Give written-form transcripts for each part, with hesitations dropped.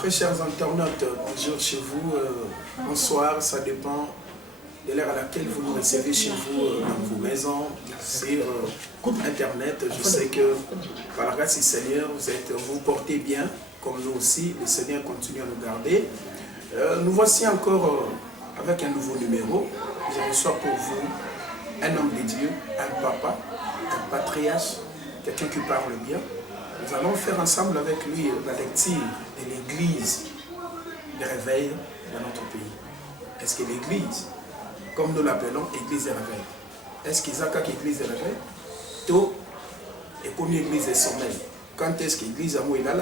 Très chers internautes, bonjour chez vous, bonsoir, ça dépend de l'heure à laquelle vous nous recevez chez vous, dans vos maisons, sur Internet. Je sais que par la grâce du Seigneur, vous portez bien, comme nous aussi, le Seigneur continue à nous garder. Nous voici encore avec un nouveau numéro. Je reçois pour vous un homme de Dieu, un papa, un patriarche, quelqu'un qui parle bien. Nous allons faire ensemble avec lui la lecture de l'église de réveil dans notre pays. Est-ce que l'église, comme nous l'appelons, église de réveil, est-ce qu'il y a église de réveil? Tout est comme église de sommeil. Quand est-ce que l'église a mouillé là?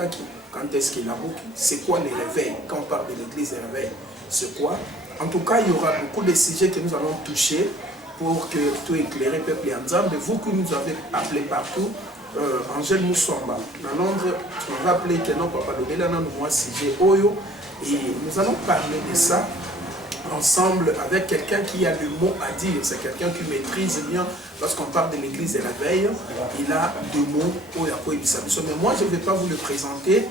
Quand est-ce qu'il a bouqué? C'est quoi les réveils? Quand on parle de l'église de réveil, c'est quoi? En tout cas, il y aura beaucoup de sujets que nous allons toucher pour que tout éclairer peuple et ensemble. Vous que nous avez appelé partout, Angèle Moussamba, dans Londres, tu m'as rappelé que non, papa, moi, sujet Oyo, et nous allons parler de ça ensemble avec quelqu'un qui a le mot à dire. C'est quelqu'un qui maîtrise bien. Lorsqu'on parle de l'église de la veille, il a deux mots. Mais moi, je ne vais pas vous le présenter.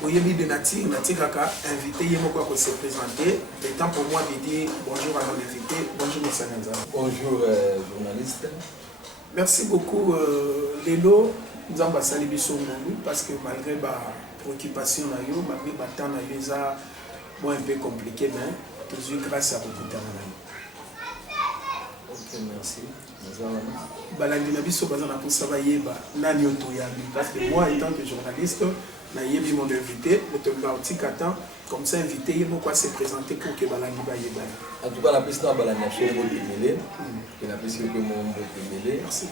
Boyebi de Natir, Kaka, invité, il faut se présenter. Le temps pour moi de dire bonjour à mon invité. Bonjour, M. Nanza. Bonjour, journaliste. Merci beaucoup, Lélo. Nous avons passé parce que malgré ma préoccupation, malgré ma temps, c'est un peu compliqué, mais toujours grâce à beaucoup de temps. Ok, merci. Parce que moi, en tant que journaliste, j'ai mon invité, comme ça, invité, il faut se présenter pour que Balangi Baye. En tout cas, la piste dans Balangi, et la piste que mon Merci.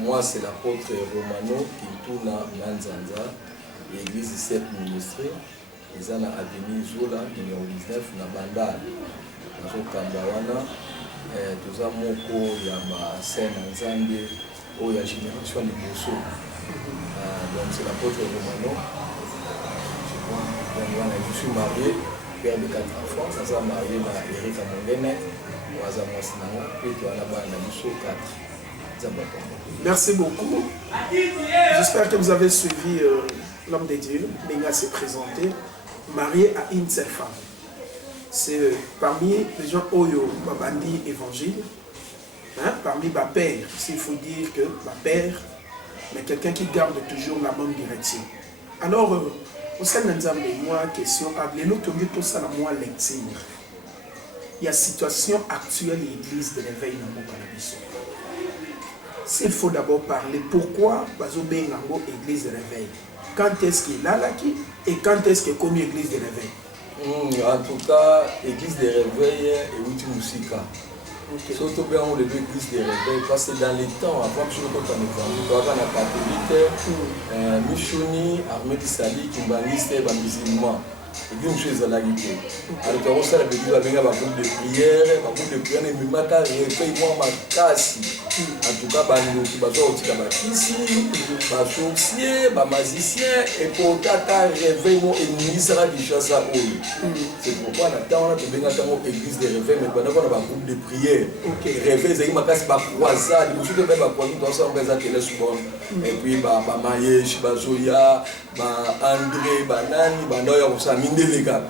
Moi, c'est l'apôtre Romano qui tourne à Manzanza, l'église du 7 ministres. Ils ont à avenue Zola, numéro 19, na Bandal. Dans le Kambawana, tous les moko il y a ma scène en Zambie, où il y a génération de Bosso. Donc c'est l'apôtre Romano. Je suis marié, père de 4 enfants. Je suis marié à Eric Amongene, puis tu as là-bas un 4. Merci beaucoup. J'espère que vous avez suivi l'homme de Dieu. Benga s'est présenté, marié à une seule femme. C'est parmi les gens Oyo, Babandi évangile, hein, parmi ma père, s'il faut dire que ma père, mais quelqu'un qui garde toujours la même direction. Alors, au sein de moi, question, tout ça, moi, lecture. Il y a situation actuelle de l'église de l'éveil dans mon cannabis. S'il faut d'abord parler pourquoi Bazo Bengango église de réveil. Quand est-ce qu'il a là et quand est-ce qu'il comme église de réveil? En tout cas, l'église de réveil est Uti Musika. Surtout bien on l'église de réveil parce que dans les temps, avant que je ne compte pas dans la catholique, Michouni, Ahmed Sali, Kimbaniste, les musulmans. Et puis, je suis à la guitare. Alors, ça, la Bible a bien un groupe de prière, mais mata réveille moi ma casse. En tout cas, nous ici, sorcier, magicien, et pour tata réveille moi et ministre de chasse à eau. C'est pourquoi on a bien un église de réveil, mais pendant qu'on a un groupe de prière. Réveil, c'est ma casse par croisade, nous sommes pas croisés dans son présent qui est souvent. Et puis, Maïesh, Zoya, André, Banani, Banoya, on s'est les gars.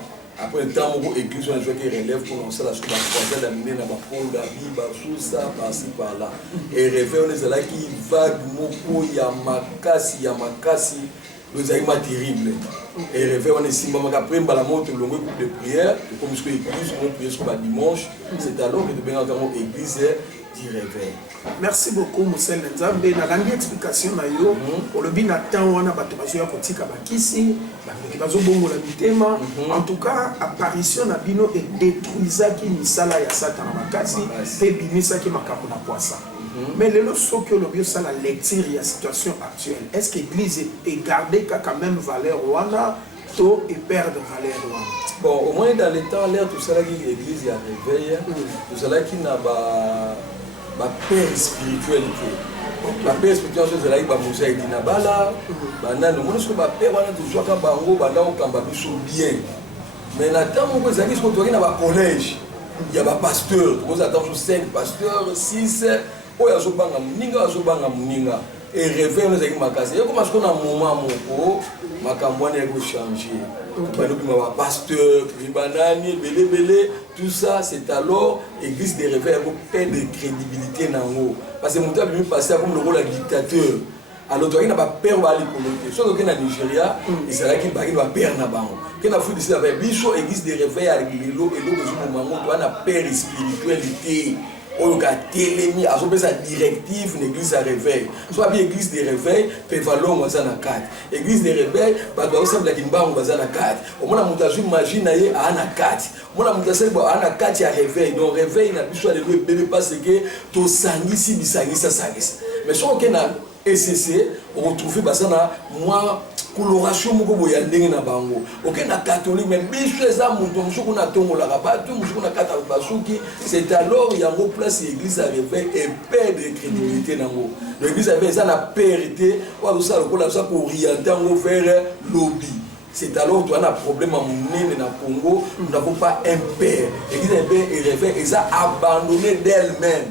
Après le temps, on a église, on a joué qui relève pour lancer la chose, on a d'amener dans ma peau, la vie, tout ça, par-ci, par-là. Et réveil, on est là qui vague, moko, yamakasi, nous avons terrible. Et réveil, on est si bon, après, on a la montre, le groupe de prière, comme je suis église, on prie sur le dimanche, c'est alors que nous avons église du réveil. Merci beaucoup, Moussel Nzambe. Na langue explication na yo, olobi na temps wana bato bazoya kotika bakisi, bato bazo bongo la bitema. En tout cas, apparition na bino et détruisaki misala ya Satan na makasi, pe bimisaki makambo na poisa. Mais le soki olobi ça la lecture ya situation actuelle. Est-ce que l'église est gardée quand même valeur wana to et perdre valeur wana? Bon, au moins dans les temps l'air tout ça là qui l'église y a réveil, tout ça là qui n'a ma père spiritualité. Ma père spiritualité, c'est là que je suis dit, je ma père, toujours bien. Mais maintenant, on peut dire qu'on a un collège. Il y a un pasteur, on attend 5 pasteurs, 6, il y a un et réveil nous avons cassé comme parce qu'on a un moment moko makambo na ko changer ba pasteur banani belé tout ça c'est alors église des réveils pour perdre de crédibilité nango parce que monta bien passer comme le rôle de dictateur alors toi il n'a pas peur à l'écologie sauf que na Nigeria Israël qui va perdre na bango que na foot ici avec biso église des réveils à l'élo et le moment toi na peur spiritualité on a télémi à sa directive l'église à réveil soit bien église des réveils peut valoir on va na 4 église des réveils ba doit semble qu'il ba on va na 4 au moins on imagine aye à na 4 moi on c'est ba na 4 ya réveil donc réveil na biso le bébé parce que to sangisi bisangisa sangisa mais so que na ECC on retrouve basana moi coloration moko boya ndenge na bango OK na catholique mais biso eza muto musuku na tongola kabatu musuku na kata basuki c'est alors yango place église à réveil et perdre crédibilité nango l'église à réveil ça na périté ou ça lokola ça pour orienter ngo vers lobby c'est alors tu as un problème à mener na Congo nous n'avons pas un père l'église à réveil ils a abandonné d'elle-même.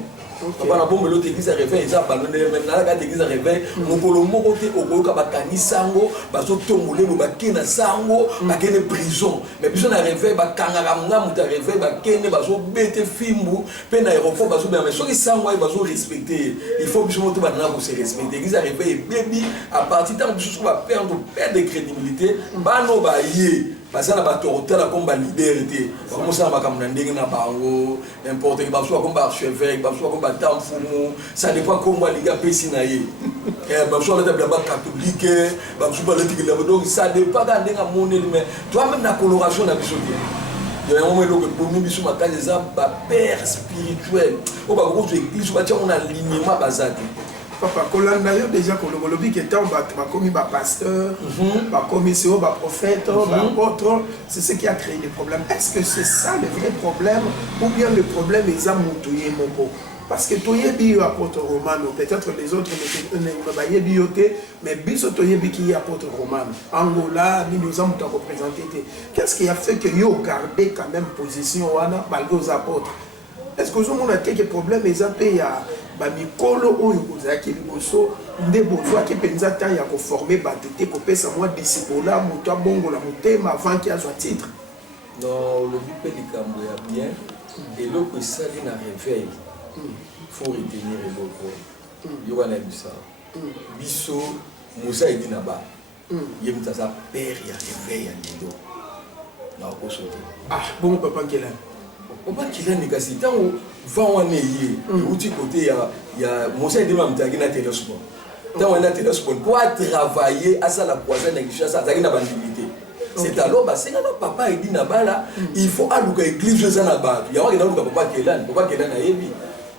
Papa na bombe l'autre église à réveil ils ont abandonné maintenant la église à réveil nous colombo côté okoyoka bakani sango bazo tomboler ba kena sango bakene prison mais biso na réveil bakangaka ngamu ta réveil bakene bazo bete fimbu pe na aéroport bazo mais soki sango ay bazo respecter il faut biso moto bana ko se respecter église à réveil baby à partir tant biso ba perdre de crédibilité bano ba yé parce que na bato hôtel comme ba liberté comme ça makambo na ndenge na bango n'importe qui baso comme ba archevêque baso comme ba tamfumu ça dépend comment les gars pesi na yé baso la table ba catholique baso ba l'éthique donc ça dépend da ndenge monné mais toi même la coloration na biso bien il y a un moment où pour nous biso makali za ba père spirituel o ba ko église ba tia on alignement bazate. Papa, d'ailleurs déjà que le lobby qui était commis par pasteur, par commission, par prophète, par apôtre, c'est ce qui a créé des problèmes. Est-ce que c'est ça le vrai problème ou bien le problème est à Moutouye Moko? Parce que Toye Bio apôtre Romano, peut-être les autres ne pas bioté, mais Biso Toye Biki apôtre Romano. Angola, nous avons représenté. Qu'est-ce qui a fait que vous gardez quand même position malgré aux apôtres? Est-ce que vous avez quelques problèmes et ça paye à Bamikolo ou Yozaki Liboso, Ndebozo qui pensa tant ya ko former batete ko pesa moi disciple là muto bongo la mutema avant qu'il y a son titre. Non, le but de Kambo ya bien et l'autre ça il na réveil. Faut retenir l'autre. Il y a ça. Biso Moussa et Dinaba. Il y a ça père ya réveil à Lido. Na ko sauter. Ah bon papa Kela. Papa Kela ni kasi tant vent wane yé outil côté ya Moussa et Dinaba mtaki na téléscope. Tant on a téléscope pour travailler à ça la poison na Kinshasa ça na bandimité. C'est alors c'est quand papa et Dinaba là il faut allouer église ça na ba. Ya wa ke na papa Kela na yebi.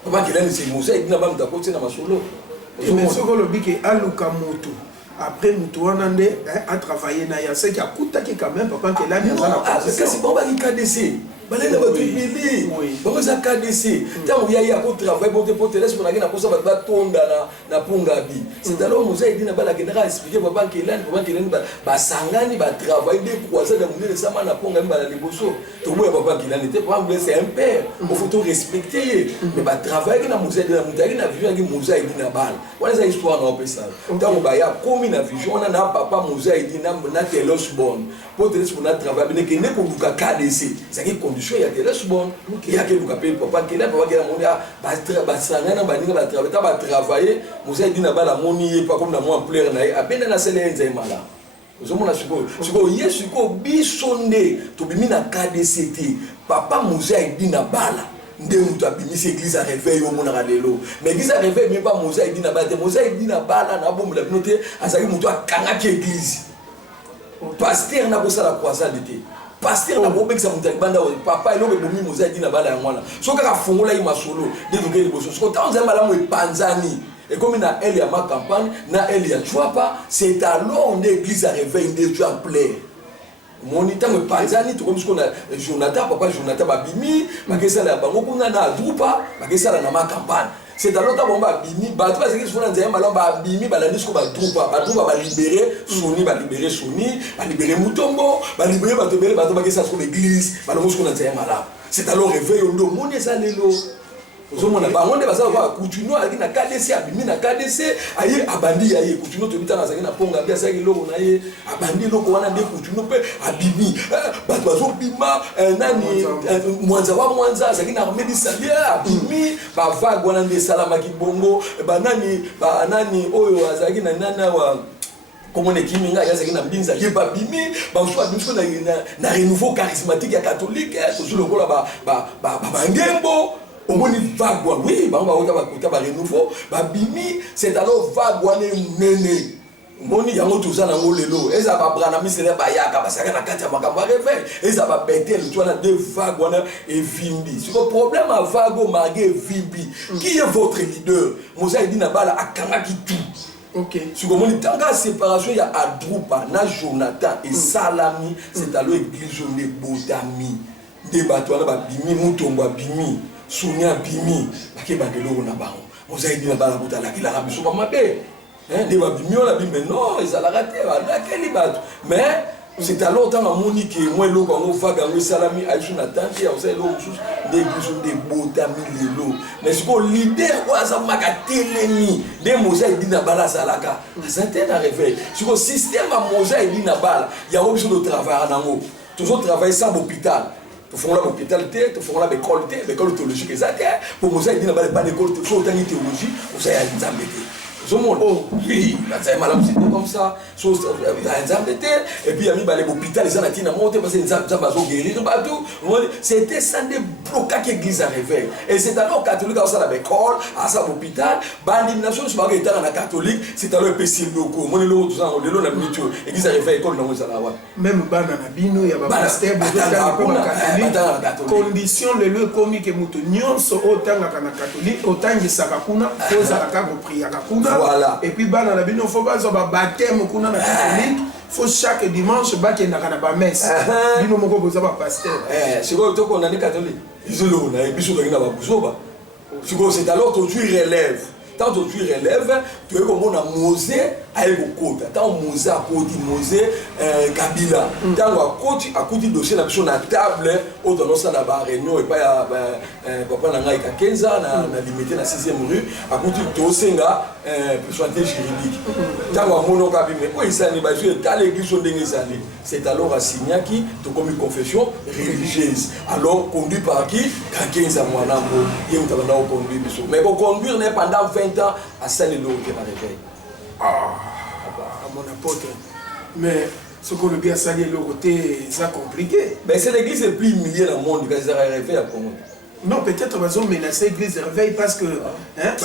Papa Kela c'est Moussa et Dinaba mtako na masolo. Mais ce que le bic est allouka moto. Après Moutouanande a travaillé na ya c'est qui a coûté quand même papa Kela ni ça na. C'est bon ba KDC. Balé na ba tubili. Ba ça KDC. Tant on y a pour travailler pour te laisser pour na ko ça ba tonda na Pungabi. C'est alors Moussa et Dinaba la général expliquer papa Kela ba sangani ba travailler des croisades de monnaie ça na Pungabi ba la liboso. To boya papa Kela n'était pas c'est un père. Il faut tout respecter. Mais ba travailler na Moussa et Dinaba na vision avec Moussa et Dinaba. Voilà ça histoire na opesa. Tant on ba ya comme na vision on a papa Moussa et Dinaba na telos bon. Pour te laisser pour na travailler que ne ko luka KDC. Ça qui il y a des bonnes il y a quelques papa qui là papa qui a mon ba sangana ba ninga ba travailler Moussa dit na ba la moni pas comme na moi en pleur na a ben na sele nzai mala ozomona siko yesuko bisonde to bimi na KDCT papa Moussa dit na bala nde mutu abimisi église à réveil au mona lelo mais église à réveil même pas Moussa dit na bala Moussa dit na bala na bombe la noté azaki mutu akanga ki église pasteur na ko sala croisade te pasteur na bobe ça mutali banda papa elo be bomi Moussa dit na bala ya mwana so kaka fongola yi masolo de to ke liboso so ta onza malamu e panzani et comme na elle ya ma campagne na elle ya Chouapa c'est alors on église à réveil de Dieu en plein monita me panzani to comme ce qu'on a Jonathan papa Jonathan babimi makesa la bango kuna na drupa makesa la na ma campagne c'est dans l'autre bomba bimi bato parce que sont dans un ballon ba bimi ba la disco ba drupa ba libérer Sony ba libérer Mutombo ba libérer bato makesa sur l'église ba lo mosco dans un malade c'est alors réveil on do monde ça lelo ozomona bango nde baza kwa Coutinho azaki na KDC abimi na KDC aye abandi aye Coutinho to bitana azaki na ponga bia azaki loko na ye abandi loko wana nde Coutinho pe abimi bato bazobima nani mwanza azaki na Ahmed Salia abimi ba vague wana nde salamaki bongo banani oyo azaki na nana wa comme on est qui minga yazaki na mbinza ye ba bimi ba uswa biso na renouveau charismatique ya catholique toujours le kola ba ngembo au moins vague oui ba ba ba renouveau ba bimi c'est alors vague wana nene moni yango tout ça na ngolelo eza ba brana misele ba yaka ba saka na kati ya makambo réveil eza ba betel tu na deux vagues wana et vimbi c'est le problème à vague margué vimbi qui est votre leader Mosaï dit na bala akanga ki tout. Ok. Si vous voulez, tant que la séparation, il y a Adroupa, na Jonathan et Salami, c'est à l'église de Botami. Des bateaux, Bimi, Moutomba, Bimi, Sonia, Bimi, Bakebagelo, Nabaron. Vous avez dit, la bouta, la Rabbi Souma Mabé. Des Babimi, on a dit, mais non, ils ont raté, quel bateau. Mais, c'est à l'autre temps, Monique et moi, l'eau, quand on va gagner Salami, Jonathan, et on sait l'eau, des églises de Botami, l'eau. Mais ce qu'on leader, ça m'a télémi. Des Mosaïques dit Nabala Salaka. Ça t'aide à réveiller. Sur le système à Mosaïques dit Nabala, il y a besoin de travail à Nango. Toujours travailler sans l'hôpital. Pour faire l'hôpital, pour faire l'école théologique, pour Mosaïques dit Nabala, pas l'école théologique, pour ça, il y a des embêtés. Oh oui, c'est comme ça. Et puis il y a mis l'hôpital, les gens qui ont monté parce qu'ils ont guéri. C'était ça des blocages qui l'église à réveil. Et c'est alors catholique à l'école, à l'hôpital, l'animation sur la catholique, c'est alors le PC locaux. Mon élo, tout ça, on est là, l'église à réveil, école, non, ça va. Même Bananabino, il y a un pasteur, condition, le lieu comique et moutonnion, sont autant que catholique, autant que Sakakuna, cause à la cave prière. Voilà. Et puis bana na bino faut pas ba baptême kuna na catholique, faut chaque dimanche ba kenda kana ba messe. Bino moko boza ba pasteur. Siko to ko na ni catholique. Izolo na biso to ngina ba buzoba. Siko c'est alors que tu relèves. Tant que tu relèves, tu es comme on a Mosé à Ekokota. Tant Mosé à côté Mosé Kabila. Tant à côté dossier la sur la table, au dans la réunion et pas papa na ngai 15 ans na limité na 6e rue à côté dosenga personnalité juridique. Tant à mono kabime, oui ça ni ba jouer dans l'église on dengesali. C'est alors à Signaki to comme une confession religieuse. Alors conduit par qui? 15 ans moi nambo, il on t'a conduit biso. Mais pour conduire n'est pendant 20 ans à Saint-Lélo qui va réveiller. À mon apôtre. Mais ce qu'on veut bien saluer le côté, c'est compliqué. Mais c'est l'église la plus humiliée dans le monde, quand ils ont réveillé à Congo. Non, peut-être qu'ils ont menacé l'église de réveil parce que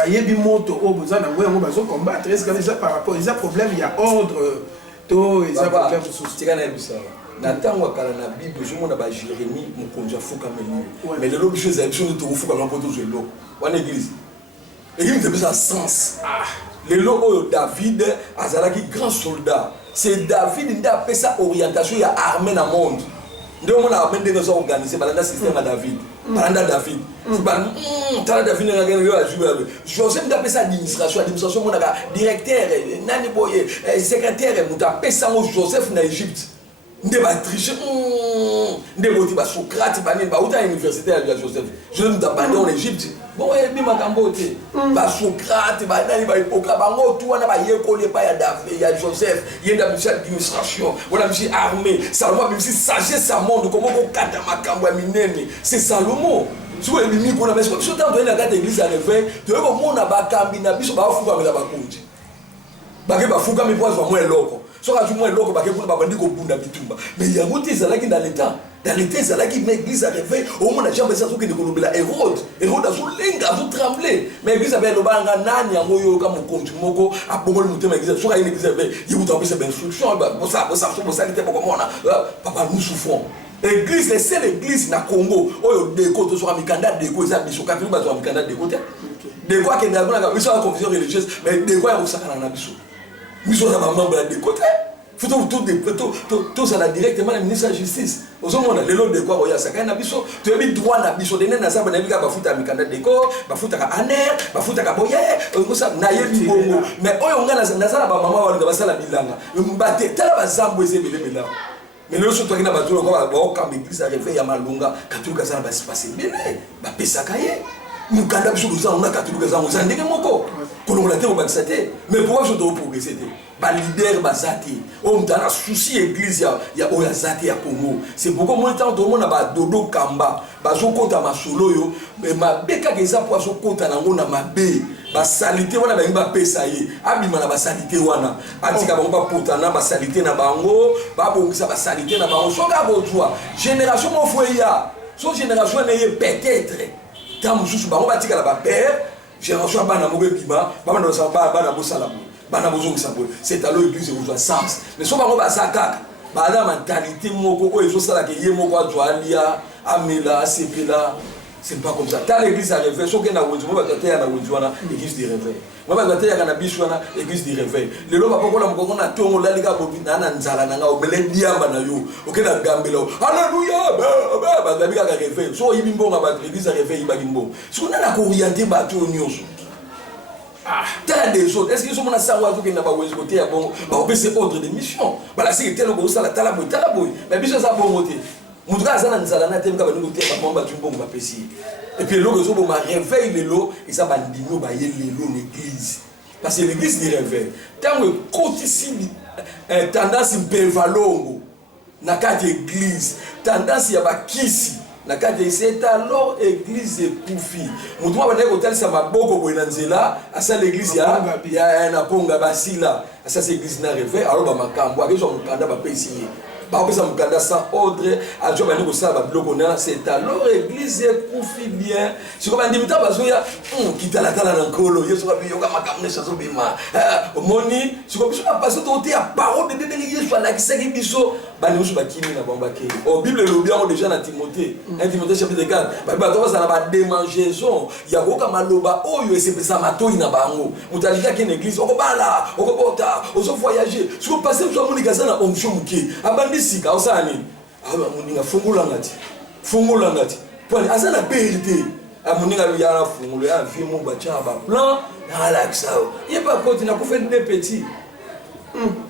il y a des motos au besoin de combattre. Est-ce que déjà par rapport, il y a problème, il y a ordre, il y a problème de souci. Nathan wakala na Bible je mona ba Jérémie mokonja fuka meli mais le lobby chose a besoin de te fuka na poto je lo wana église église de ça sens le logo David azalaki grand soldat c'est David nda pesa orientation ya armée na monde ndio mona armée de ça organiser balanda système à David balanda David tala David na ngene yo ajouer Joseph nda pesa administration mona ka directeur nani boye secrétaire muta pesa mo Joseph na Égypte nde ba tricher nde boti ba Socrate ba nini ba uta université ya Joseph je ne t'abandonne en Égypte bon et bi makambo te ba Socrate ba nani ba ipoka bango tu wana ba yekole pa ya David ya Joseph yenda monsieur administration wala monsieur armée Salomon même si sagesse sa monde comment ko kata makambo ya minene c'est Salomon tu vois mimi ko na beso biso tant de la carte église à réveil tu vois comment na ba kambi na biso ba fuka mela ba kunji ba ke ba fuka mi pozo moi loko so ka jumo eloko ba ke kuna ba bandi ko bunda bitumba mais il y a goûté ça là qui dans l'état ça là qui met église à réveil au moins la jambe ça so ki de kolobela Hérode azo lenga azo trembler mais église avait lo banga nani yango yo ka mokonzi moko a bongol mutema église so ka une église avait il vous tapez cette instruction ba ça qui était beaucoup mona papa nous souffrons église les seule église na Congo oyo déco to so ka mikanda déco ça biso ka ba so mikanda déco te déco ke na bona ka biso la confusion religieuse mais déco ya ko sakana na biso biso na membre de côté faut tout ça directement le ministre de la justice aux hommes les lots de quoi oya sakana na biso tu as mis droit na biso de na samba na bika ba futa mikanda déco ba futa ka aner ba futa ka boye ngo ça na yebi bongo mais oyo ngana na sala ba mama wala ba sala bilanga mbate tala ba zambo ezebele bela mais le surtout qui na bato ko ba ka église à réveil ya malunga katuluka sana ba se passer bien ba pesa kaye mukanda biso on a catholique za on ndenge moko kolongola te obakisa te mais pourquoi je dois progresser te ba leader bazati o mtana souci église ya oya zati ya Congo c'est pourquoi moi tant tout le monde ba dodo kamba bazokota masolo yo mais mabeka keza po azokota nango na mabe ba salité wana ba ngba pesa ye abima na ba salité wana atika bango ba potana ba salité na bango ba bongisa ba salité na bango soka bozwa génération mo foya so génération ne peut-être tant mususu bango batika la ba père génération bana mo bima ba bana sa ba bana bosala bana bozongi sabo c'est à l'église où va sens mais so bango ba sakaka ba la mentalité moko ko ezo sala ke ye moko azwalia amela asepela. C'est pas comme ça. Quand l'église a réveillé, ce qu'on a dit, moi, je vais l'église de réveil. Moi, je vais l'église de réveil. Le lot, papa, on a tout, on a les gars, on a nzala, on a belé diamba na yo, ok na gambelo. Alléluia, bah, la biga réveil. So ibimbo ba l'église a réveil ibagimbo. Ce qu'on a la orienté bateau nyonso. Ah, t'as des autres. Est-ce qu'ils sont mon savoir que n'a pas oué côté à bon, bah on peut c'est ordre de mission. Bah là c'est tel au ça la talaboy. Mais biso ça bon côté. Moudra zana nzalana temka ba ngote ba mamba tumbo ba pesi et puis le réseau ma réveille les lots et ça bandino ba yé les lots l'église parce que l'église dit réveil tant que côté ici tendance mpevalongo na carte église tendance ya ba kisi na carte c'est alors église ekufi mutu ba ndeko talisa maboko boina nzela asa l'église ya na ponga basila asa c'est église na réveil alors ba makambo akezo mukanda ba pesi ça me sans ordre à Dieu bani ko sala biloko na c'est alors église ekufi bien si ko bandi mita bazoya kitala tala na nkolo yesu ka biyo ka makamne chazo bima moni si ko biso passer to te a parole de yesu ala kisaki biso bani musu bakini na bamba ke au bible le bien déjà na Timothée 1 Timothée chapitre 4 ba to ça na ba démangeaison ya ko ka maloba oyo esepesa matoi na bango mutalika ke église okobala okobota ozo voyager si ko passer so moni kazana onction muke abandi sika osani aba muninga fungola ngati pone azana périté amuninga yana fungulo ya vimo bacha ba plan ala kisao yeba koti na kufenda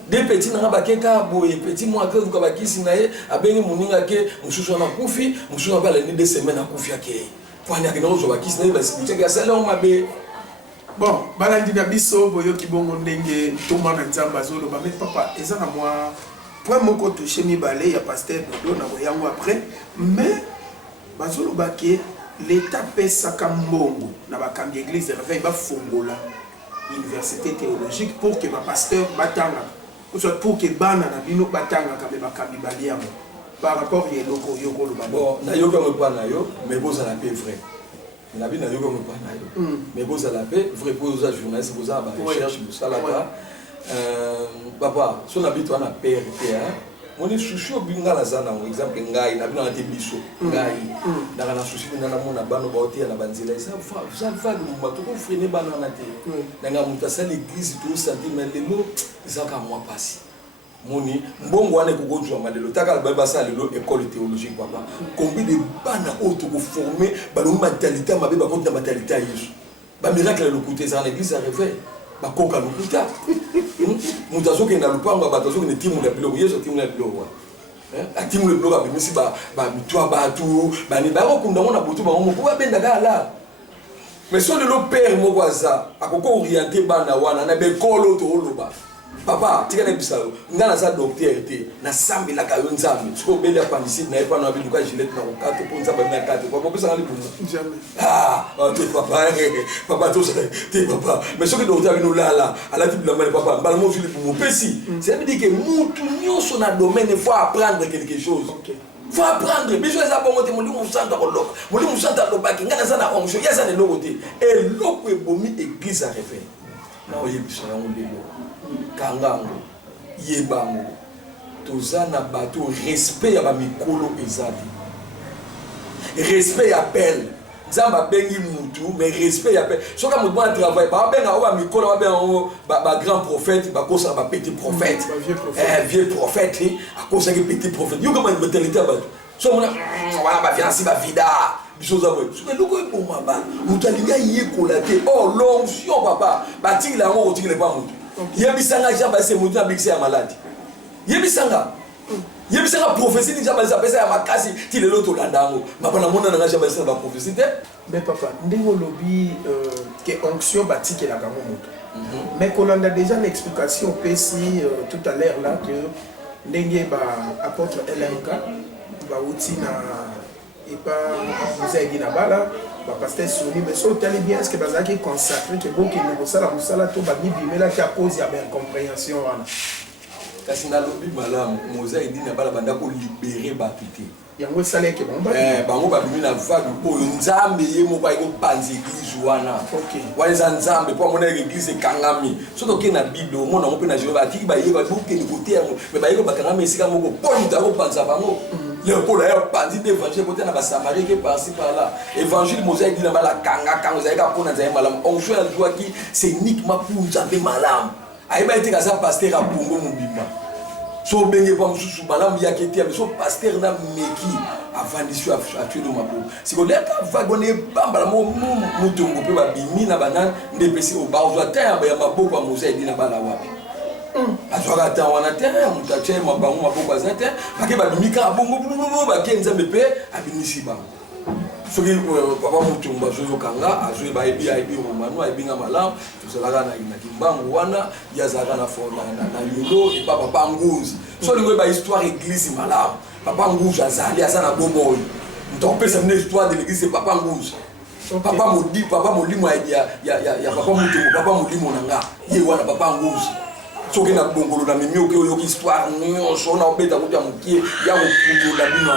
des petits na ba keka boye petit moi que ko ba kisi na ye abengi muninga ke mususu na kufi mususu ba la ni 2 semaines na kufi yake pone akina ozo ba kisi na ye ba sikute ka sala on mabe bon balandi na biso boyo kibongo ndenge toma na nzamba zolo ba met papa ezana moi point moko touché mi balé ya pasteur Dodo na yango après mais bazolo baké l'état pesa kambongo na bakangi église de réveil ba fongola université théologique pour que ma pasteur batanga pour que bana na bino batanga ka ba kambi balia par rapport à loko yoko lo bon na yoko mo pa na yo mais boza la paix vrai na bina yoko mo pa na yo mais boza la paix vrai boza journaliste boza ba recherche boza la pa papa son habitué à perdre on est soucieux binga la zana par exemple ngai na bina te biso ngai na na souci na mona bano ba otia na banzela ça va le mato ko freiner bana na te na nga mutasa l'église tout senti mais lelo izaka moi passer moni mbongo wana ko gonjwa malelo taka ba ba sa lelo école théologique papa combien de bana auto ko former ba lo mentalité mabe ba konta mentalité yesu ba miracle le côté ça l'église a réveil bakoka lokuta mutazo ke na lupanga batazo ke timu la biloko yeso timu la biloko a timu la biloko bimisi ba mitwa batu bani ba ko kunda mona butu ba mo ko benda kala mais so le père mo kwaza akoko orienter bana wana na be kolo to loba papa tika na bisalo ngana sa docteur te na sambi la kayo nzambe siko bele appendicite na epa na biluka gilette na okato ponza ba na kato papa pesa ngali bunu jamais te papa to te papa mais ce que docteur nous là ala ti bila papa mbala mo fili pour pesi c'est veut dire que mutu nyonso na domaine faut apprendre quelque chose faut apprendre biso za bongo te moli musanta ko loko moli musanta lo baki ngana sana onjo yesa ne lokote et loko ebomi église a réveil na oyebiso na ngolelo kangango yebango tozana bato respect ya ba mikolo ezali respect appel zamba bengi mutu mais respect appel soka mutu ba travail ba benga o ba mikolo ba benga ba grand prophète ba kosa ba petit prophète vieux prophète a kosa ke petit prophète yo comme une mentalité ba so mona wala ba fianci ba vida bisoza boy soka loko e bomba ba mutu alinga yekola te oh l'onction papa ba tingila ngo otingile pa mutu yebisanga jamba se mutu abikise ya malade yebisanga Il y a une prophétie qui a été à ma casse, qui est l'autre landamo. Ma bonne amie n'a jamais fait la prophétie. Mais papa, ndingo lobby que onction bâti qui est la gamomoto. Mais qu'on a déjà une explication précise tout à l'heure là que ndenge ba apôtre LMK ba outi na et pas vous avez dit na bala ba pasteur Soni mais so tali bien est-ce que bazaki consacré que bon qui nous ça la musala to ba bibimela qui a cause ya ben compréhension wana. Kasi na lobby malamu Moza idi na bala banda ko libérer batuté. Yango salé que bon ba bango ba bimi na vague po nzambe ye mo ba ko panzi église wana. OK. Wa nzambe po mona église kangami. Soto ke na Bible o mona mo pe na Jéhovah ki ba ye ba ko ke ni côté mais ba ye ko ba kangami sika moko po muta ko panza bango. Le pour d'ailleurs panzi d'évangile côté na ba Samarie ke par-ci par-là. Évangile Moza idi na bala kanga kanga za ka pona za malam. On joue la joie qui c'est uniquement pour nzambe malam. Aïba était comme ça pasteur à Bongo Mubimba. So benye pa mususu malam ya ketia mais so pasteur na meki avant d'issue à tuer de ma peau. Si on est vagonné bamba mo mutongo pe ba bimi na banan ndepesi o ba ozo ta ya maboko Moza idi na bala wapi. Azwaka ta wana terre mutache mabango maboko azate bake ba bimi ka bongo ba kenza mepe abinisi ba. Soki papa mutumba zozo kanga azwe ba ebi romano ebinga malam tozalaka na kimbangu wana yazaka na fona na yolo et papa nguzi so lingo ba histoire église malam papa nguzi azali azana bomoyo ntopesa une histoire de l'église papa nguzi papa molimo ya papa mutumba papa molimo nanga ye wana papa nguzi soki na bongolo na mimi oke oyoki histoire nyonso na obeta kuti ya mokie ya kokutola bino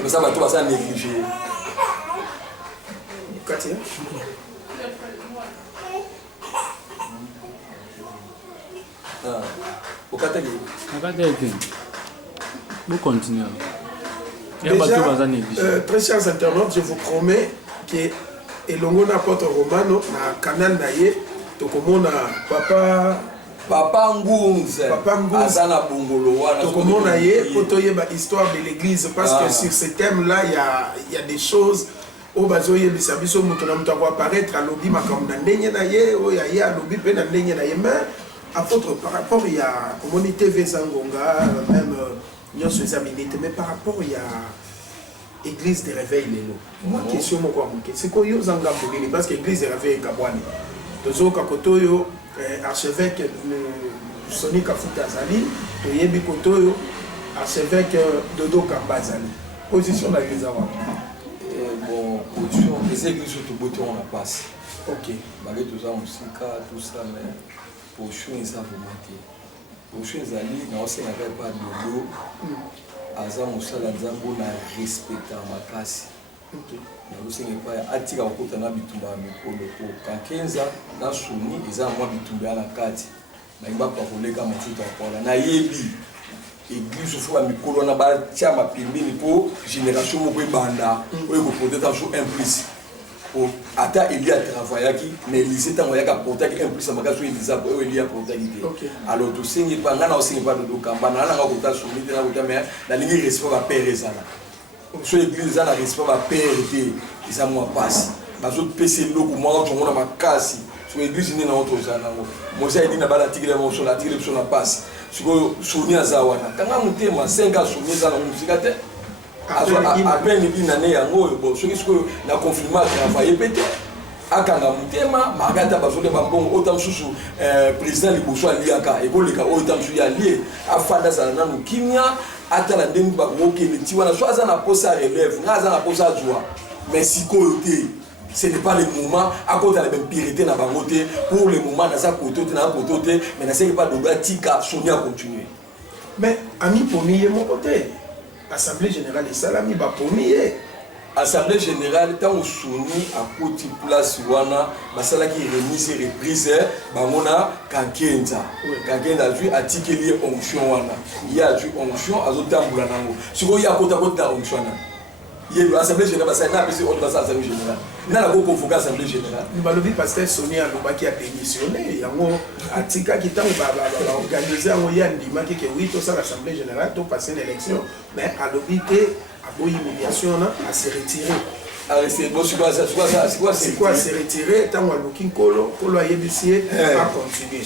mais ça va tout ça négliger. Katia. Au Kataki. Vous continuez. Déjà, très chers internautes, je vous promets que Elongo na Porto Romano na canal naie tokomona Papa Ngounze Azana Bongolo wana tokomona ye potoyeba histoire de l'église parce que sur ce thème là il y a des choses au bazoye bisabiso muto na muto va apparaître à lobby makamna ndenge na ye o ya ya lobby pe na ndenge na ye mais apôtre par rapport il y a communauté Vezangonga même nyoso examiner mais par rapport il y a église de réveil lelo moi question moko amuke c'est ko yo zanga bolili parce que église de réveil kabwani tozo kakotoyo archevêque Soni Kafuta Zali, Toyebi Kotoyo, archevêque Dodo Kambazali. Position de l'église avant. Bon, position, les églises sur tout beauté on a passé. Ok. Malgré tout ça, on s'y tout ça, mais position ils savent manquer. Position Zali, mais aussi on n'avait pas de Dodo. Azam Moussala Zambo n'a respecté ma casse. Ok. Aussi n'est pas attiré au côté na bitumba mikolo ko kankenza na suni eza mwa bitumba na kati na imba pa koleka mafuta akola na yebi église fo ba mikolo na ba tia mapembeni po génération moko ebanda oyo ko peut-être jour implice o ata Elia travaillaki mais lycée tango yaka portaki implice makaso Elisa oyo Elia portaki te alors to singi pa ngana osingi pa do kamba na nga ko ta suni te na ko ta mais na lingi respect ba père ezala. Sur l'église, a respect ma père et ils ont moi passe. Parce que PC l'eau pour moi, on a ma casse. Sur l'église, il y a un autre genre. Moi, j'ai dit na bala tigre mon sur la tigre sur la passe. Sur Sonia Zawana. Quand on monte moi 5 ans Sonia Zawana musique à peine une année à moi bon ce que la confinement travailler pété. Akanga mutema magata bazole bambongo autant sous président liboso aliaka et koleka autant sous allié afanda ça na kimia atala ndeni ba okele ti wana soit ça na posa relève na ça na posa joie mais si côté ce n'est pas le moment à côté la purité na bangote pour le moment na ça côté na côté mais na c'est pas de tika Sonia continuer mais ami pomier mon côté assemblée générale et salami ba pomier Assemblée générale, tant au Soni à côté place wana, basala qui remise et reprise, bamona kankenza. Kankenza a joué à tikeli onction wana. Il y a joué onction à zota mbulanango. Si vous y a côté onction wana. Il y a l'assemblée générale, ça n'a pas besoin de l'assemblée générale. N'a la convoqué l'assemblée générale. Nous balobi pasteur Soni a loba qui a démissionné. Yango atika qui tant va organiser un moyen d'ima qui oui tout ça l'assemblée générale, tout passer l'élection, mais à lobi que une humiliation à se retirer. C'est quoi se retirer tant que Kolo a continuer.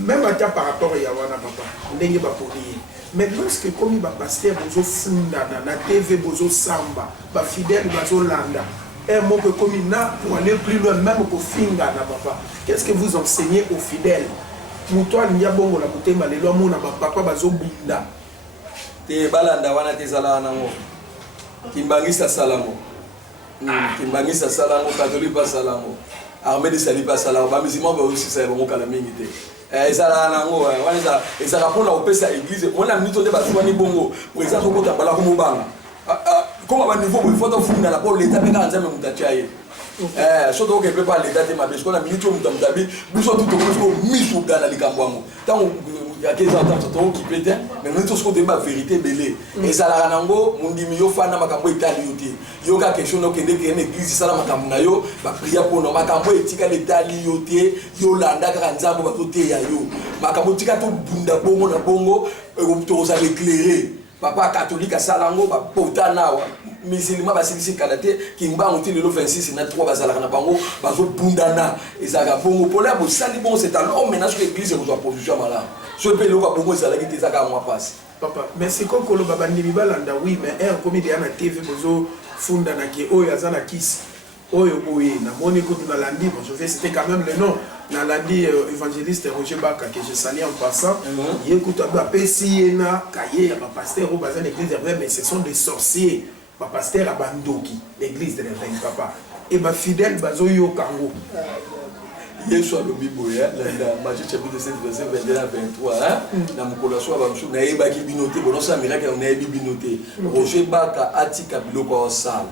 Même par rapport à Yawana papa, ndenge ba polier. Mais lorsque comme va pasteur bozo funda na TV bozo samba, ba fidèle bozo landa, un mot que comme na pour aller plus loin même pour finga na papa. Qu'est-ce que vous enseignez aux fidèles? Mutoa nya bongo la kutema lelo mona ba papa bazo binda. Te balanda wana te sala nango. Kimbangisa salango. Kimbangisa salango, catholique pas salango. Armée de sali pas salango, ba musulman ba aussi ça bongo kala mingi te. Ezala nango wana ezala pona opesa église mona minito de baswani bongo pour exemple ko tambala ko mobanga comme ba niveau il faut to funda la pour l'état pena nzambe mutachaye surtout que pas l'état de ma besoin na minito mutamtabi biso tout ko misu dana likambwango tango il y a quelques temps qui peut être mais nous tous côté ma vérité belé ezala nango mundimi yo fana makambo itali yote yo ka question no kende kene église sala makambo na yo ba prier pour no makambo etika letali yote yo landa ka nzambo ba tote ya yo makambo tika to bunda bongo na bongo to za éclairer papa catholique salango ba potana wa musulman ba silisi kalate kimba on tile le 26 na 3 bazala na bango bazo bundana ezaka bongo pola bo sali bon c'est alors maintenant que l'église est en position malade ce pe lo ka bongo ezala ki tezaka moi passe papa mais c'est comme kolo baba ndimi balanda oui mais un comédien na TV bozo funda na ki oyo azana kisi oyo boye na moni ko na landi bon je vais c'était quand même le nom na landi évangéliste Roger Baka que je salue en passant écoute ba pesi na kaye ya pasteur au bazan église mais ce sont des sorciers ba pasteur abandoki l'église de l'évêque papa et ba fidèle bazo yo kango Yesu alobi boya la Matthieu chapitre 7 verset 21 à 23 na mukolo so ba msu na yeba ki binote bono sa miracle na yebi binote Roger Baka atika biloko osala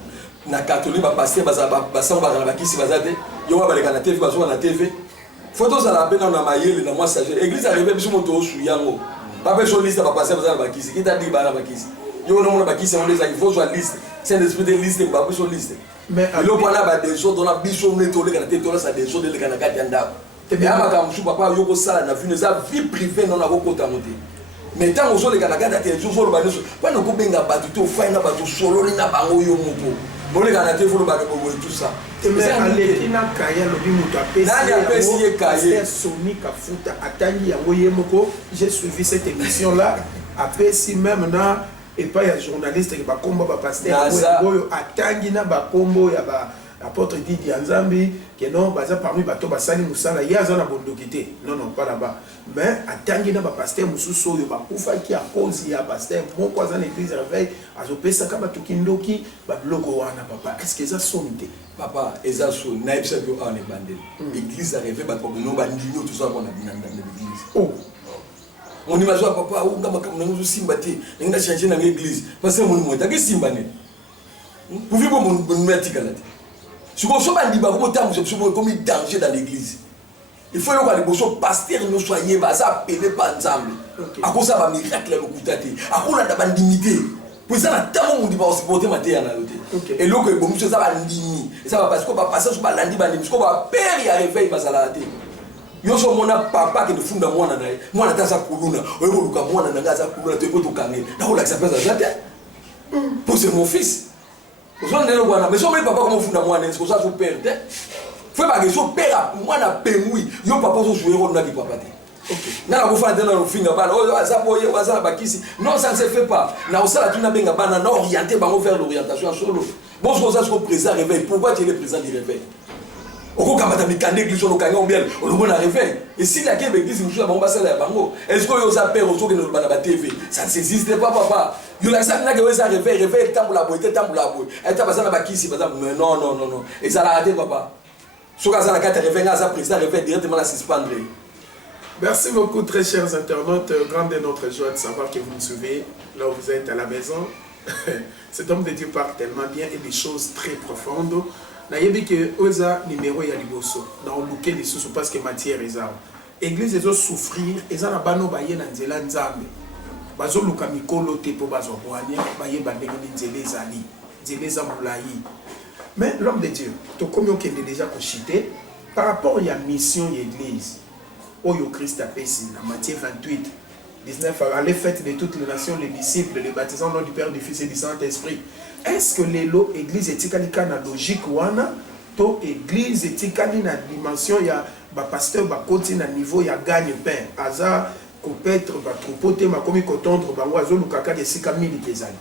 na catholique ba pasteur baza ba kisi bazate yo ba baleka na TV bazo na TV photos à la peine na mayele na moi sage église arrivé biso moto osu yango ba pe so liste ba pasteur baza ba kisi kita di ba na ba kisi yo no mona ba kisi on les a il faut soit liste c'est des esprit de liste ba pe so liste mais le point là des choses dans la biso netolé kana te tola ça des choses de le kana kati anda te bien ma kam su papa yo ko sala na vie privée non na ko kota moté mais tant aux les kana kati te zo ba neso pa no ko benga ba to faina ba to solo na bango yo moto bon les kana te folo ba ko tout ça mais allez na kaya lo bi muto apesi nani apesi ye kaya Sony Kafuta atangi yango yemoko j'ai suivi cette émission là apesi même na et pas un journaliste qui va combo ba pasteur boyo atangi na ba combo ya ba apôtre Didi Nzambi que non baza parmi bato basali musala yaza na bondokité non pas là-bas mais atangi na ba pasteur mususu yo ba kufa ki a cause ya pasteur mon kwaza l'église réveil azopesa ka bato kindoki ba blogo wana papa est-ce que ça sonité papa eza so na ebisa bio on est bandé l'église a rêvé ba no ba ndinyo tout ça qu'on a dit dans l'église oh on imagine papa ou ngama kam nangu simba te ngina changer na l'église parce que mon monta ke simba ne pour vivre mon metikala te si ko so ba ndiba ko tamu so comme danger dans l'église il faut que les bosso pasteur nous soyez ba ça appelé par ensemble à cause ça va miracle le kutate à cause la ba dignité pour ça na tamu mundi ba supporter maté na yote et loko e bomu ça va ndimi et ça va parce que ba passer so ba landi ba ndimi ko ba père ya réveil ba sala te yo so mona papa ke funda mwana naye mwana taza kuluna oyo luka mwana nanga za kuluna to poto kange na ko la ça pesa zate pour c'est mon fils ozo ndelo bwana mais so me papa comme funda mwana est-ce que ça so perdre faut pas que so père mwana pengui yo papa so jouer rôle na ki papa te na ko fa ndela no finga bana oyo za boye waza bakisi non ça ne se fait pas na osala tuna benga bana na orienter bango vers l'orientation solo bon so ça se présent réveil pourquoi tu es le président du réveil oko kamata mikande église on kanga ombien on le mona réveil et si la kebe église musu ba mbasala ya bango est-ce que yo za père ozo ke no bana ba TV ça ne existe pas papa yo la ça na ke ça réveil tambula boy et ta bazana ba kisi bazana non et ça la raté papa soka za la carte réveil na za président réveil directement la suspendre. Merci beaucoup très chers internautes, grande est notre joie de savoir que vous nous suivez là où vous êtes à la maison. Cet homme de Dieu parle tellement bien et des choses très profondes. Nayebi que oza numéro ya liboso na oluke lisusu parce que matière eza église ezo souffrir eza na bano baye na nzela nzambe bazo luka mikolo te po bazo boania baye bandenge nzela ezali nzela eza mulayi mais l'homme de Dieu to comme on kende déjà kochité par rapport à mission l'église oyo Christ a pesi na Matthieu 28 19 à les fêtes de toutes les nations les disciples les baptisants au nom du Père du Fils et du Saint-Esprit. Est-ce que l'élo église etikali na logique wana to église etikali na dimension ya ba pasteur ba koti na niveau ya gagne pain aza peut-être troupeau te makomi kotondre bango azolukaka de sika mili kezali.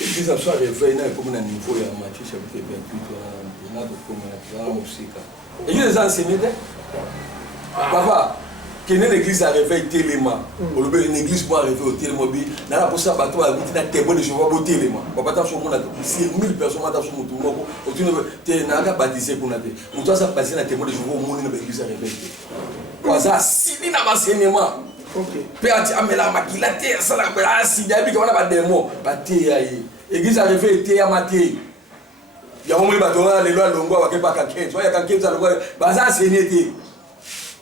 Église à soi réveille comme un niveau ya Matthieu chapitre 28 on a de comme la musique. Et les enseignants papa qu'il y a une église à réveil téléma une église pour arriver au téléma dans la poste bateau à vite na témoin de Jéhovah au téléma papa ta sur mon na 1000 personnes ta sur mon tout au tu ne na ka baptiser pour na te on doit ça passer na témoin de Jéhovah au monde na église à réveil quoi ça si na enseignement OK pe ati amela makila te ça la bela si ya bi ka na ba démon ba te ya église à réveil te ya maté ya mo ba to na le lo longo wa ke pa ka 15 so ya ka 15 longo ba ça enseigner te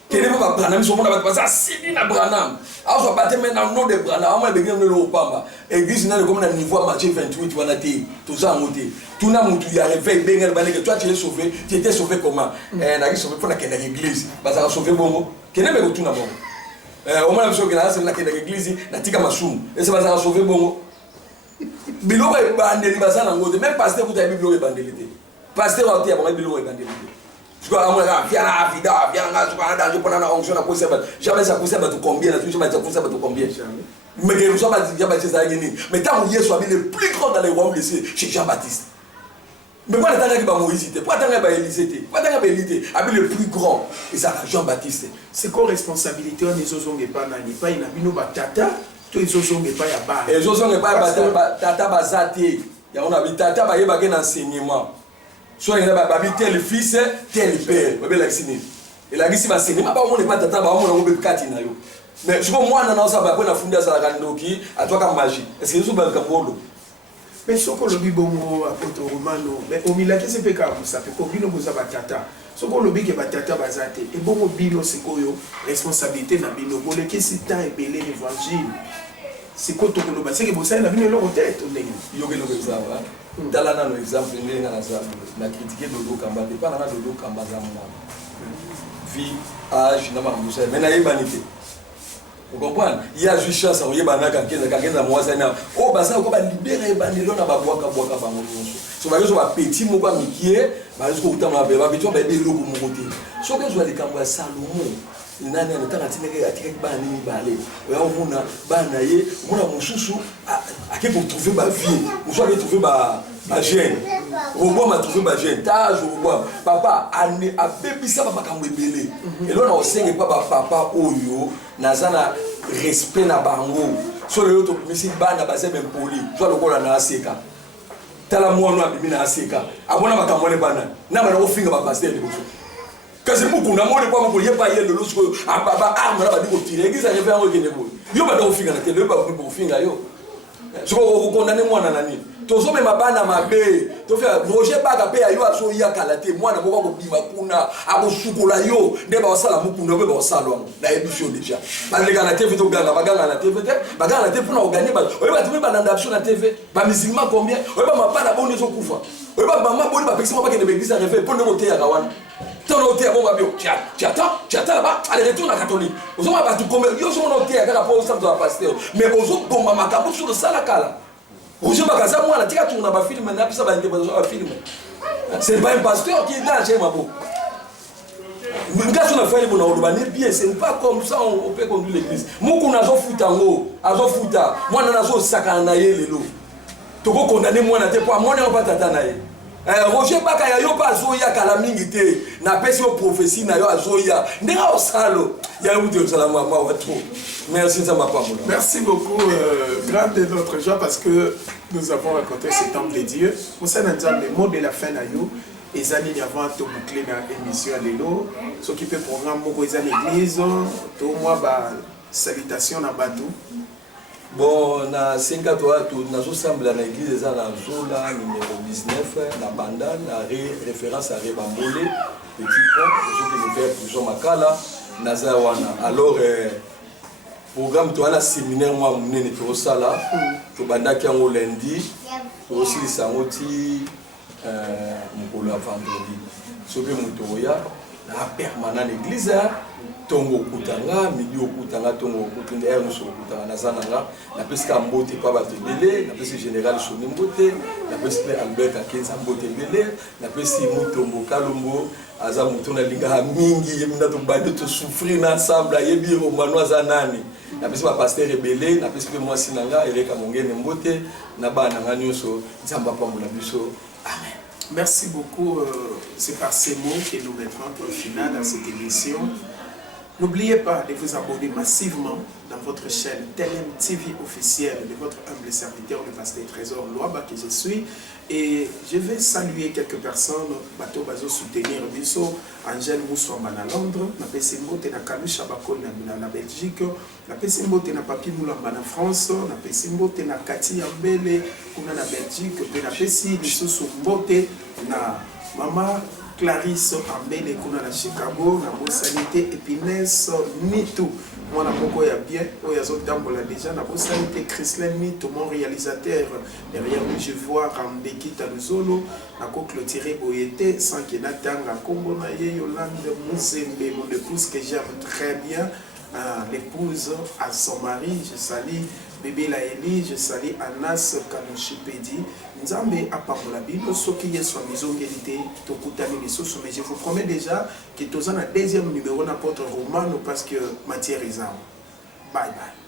Quel est mon Branham? Ils sont pas ça. Si il a Branham, alors on va battre maintenant nom de Branham. On va bien le Obama. Église n'a comme un niveau à Matthieu 28 tu vas nater. Tout ça en monté. Tout n'a monté. Il y a réveil. Ben que toi tu es sauvé. Tu étais sauvé comment? N'a pas sauvé pour la église. Parce que sauvé bon. Quel est le tout n'a bon? Au moins la chose que là c'est la église. Na tika masum. Et c'est parce que sauvé bon. Bilo ba bandeli bazana ngote. Même pasteur vous avez bilo ba bandeli. Pasteur a dit à moi bilo ba bandeli. Je crois que viens à la vida, viens à la je prends la onction à pousser. Jamais ça pousse combien, jamais ça pousse combien. Mais que nous sommes mais tant que Jésus soit le plus grand dans les royaumes laissés chez Jean-Baptiste. Mais pourquoi t'as pas Moïse, pourquoi t'as pas Élisée, pourquoi t'as pas Élisée, avec le plus grand, et ça Jean-Baptiste. C'est quoi responsabilité on les ozonge pas nani pas ina bino batata, to les ozonge pas ya ba. Les ozonge pas tata bazate. Ya on a vu tata ba yeba ken enseignement. Soit il y a tel fils, tel père. Et la guise va s'enseigner. Mais on n'est pas tata, on est pas katina yo. Mais je vois moi dans ça va prendre funda ça la kandoki, à toi comme magie. Est-ce que nous sommes comme mais ce que le bibongo apôtre Romano, mais au milieu que c'est pas comme ça, parce que bino boza batata. Ce que le bique batata bazate et bon bino c'est quoi yo responsabilité na bino. Bon le que c'est temps et belé l'évangile. C'est quoi tout le monde? C'est que vous savez la bino leur tête on est. Yo que le ça va. Talana no exemple ndenge na ça na critiquer Dodo Kamba te pas na Dodo Kamba za mwana vie âge na mamusa mais na yebanité vous comprenez il y a juste chance on yebana kangenza mwasa na o basa ko ba libérer bandelo na babwaka bwaka bango nyonso so ba zo ba petit moko mikie ba zo ko utama ba bitu ba be loko mo côté so ke zo le kambo ya Salomon nani anataka tineke atika bana nini bale oya omona bana ye omona mususu ake ko trouver ba vie mususu ake trouver ba jeune robot m'a trouvé ba jeune tage robot papa ane abebisa ba makambo ebele elo na osenge papa oyo nazana respect na bango so le to misi bana ba se même poli so lokola na aseka tala mwana abimi na aseka abona makambo ne bana na bana ofinga ba pasteur de boso kasi muku na mone kwa muku yepa yendo losko ababa arme na ba diko tire ngisa yepa yango kene bo yo ba do finga na tele ba ko finga yo so ko condamner mwana nani tozo me mabana mabe to faire Roger Baga pe ayo aso ya kalate mwana moko ko bima kuna abo sukola yo nde ba osala muku na be ba osala na émission déjà ba le gana TV to ganga baganga na TV te baganga na TV pour organiser ba oyo ba tume ba na adoption na TV ba musulman combien oyo ba mabana boni zo kufa oyo ba mama boni ba pexima ba ke de église à réveil pour ne monter ya kawana ton hôtel bon va bien tu attends là-bas allez retourne à catholique aux hommes ba tu comme yo so mon hôtel à pour ça de pasteur mais aux autres comme makambo sur le salakala aux hommes bakaza moi la tika tourna ba film na pisa ba interprétation ba film c'est pas un pasteur qui est là chez mabo ngaso na fali bona olobane bien c'est pas comme ça on peut conduire l'église moko nazo futango azo futa mwana nazo sakana na ye lelo toko condamner mwana te pour mwana pas tata na ye Roger Baka ya yo pa azoya kala mingi te na pesi yo prophétie na yo azoya ndeka osalo ya mutu salama ma watu merci ça m'a pas mon merci beaucoup grande de notre joie parce que nous avons raconté ce temple de Dieu pour ça nous avons le mot de la fin na yo ezali avant to boucler na émission lelo ce qui peut programme moko ezali église to moi ba salutation na batou. Bon, na 5 ans, nous avons à l'église de Zola, numéro 19, na Banda, na référence à Rebambole, petit pont, nous avons fait pour Makala, Nazawana. Alors, programme, tu as un séminaire, moi, je suis au Sala, tu as qui au lundi, tu as aussi les Samoti, le vendredi. Ce que nous avons na permanent l'église, tongo kutanga midi okutanga tongo okutanga er so okutanga nazananga na pesika mbote pa bato belé na pesika général Soni mbote na pesika Albert Akenza mbote belé na pesika Mutombo Kalombo aza mutuna linga mingi yemina to bande to souffrir ensemble yebi romano za nani na pesi ba pasteur rebelle na pesi pe moi sinanga eleka mongene mbote na bana nga nyonso nzamba pambola biso amen. Merci beaucoup. C'est par ces mots que nous mettrons un final à cette émission. N'oubliez pas de vous abonner massivement dans votre chaîne TLM TV officielle de votre humble serviteur, le pasteur Trésor Loaba que je suis. Et je vais saluer quelques personnes, bateau bazo soutenir biso, Angèle Moussouamba na Londres, na Pessimbote na Kalusha Bakol na Belgique, na Pessimbote na Papi Moulamba na France, na Pessimbote na Kati Ambele kuna na Belgique, pe na Pessi Lisusu Mbote na Mama Clarisse Ambele kuna na Chicago, na Bosanité Épinès Mitou. Moi, je suis bien, déjà, je Christine Mito, mon réalisateur, derrière lui, je vois Rambeki Tanuzolo, je clôturé Oyete, sans qu'il y ait un combo, Yolande Mouzembe, mon épouse que j'aime très bien, l'épouse à son mari, je salue bébé Laeli, je salue Anas Kanushipedi, Nzambe Apamola Bible, ce qui est sur Mizongelité, Tokutani Misoso, mais je vous promets déjà que tu as un deuxième numéro n'importe Romano parce que matière est en. Bye bye.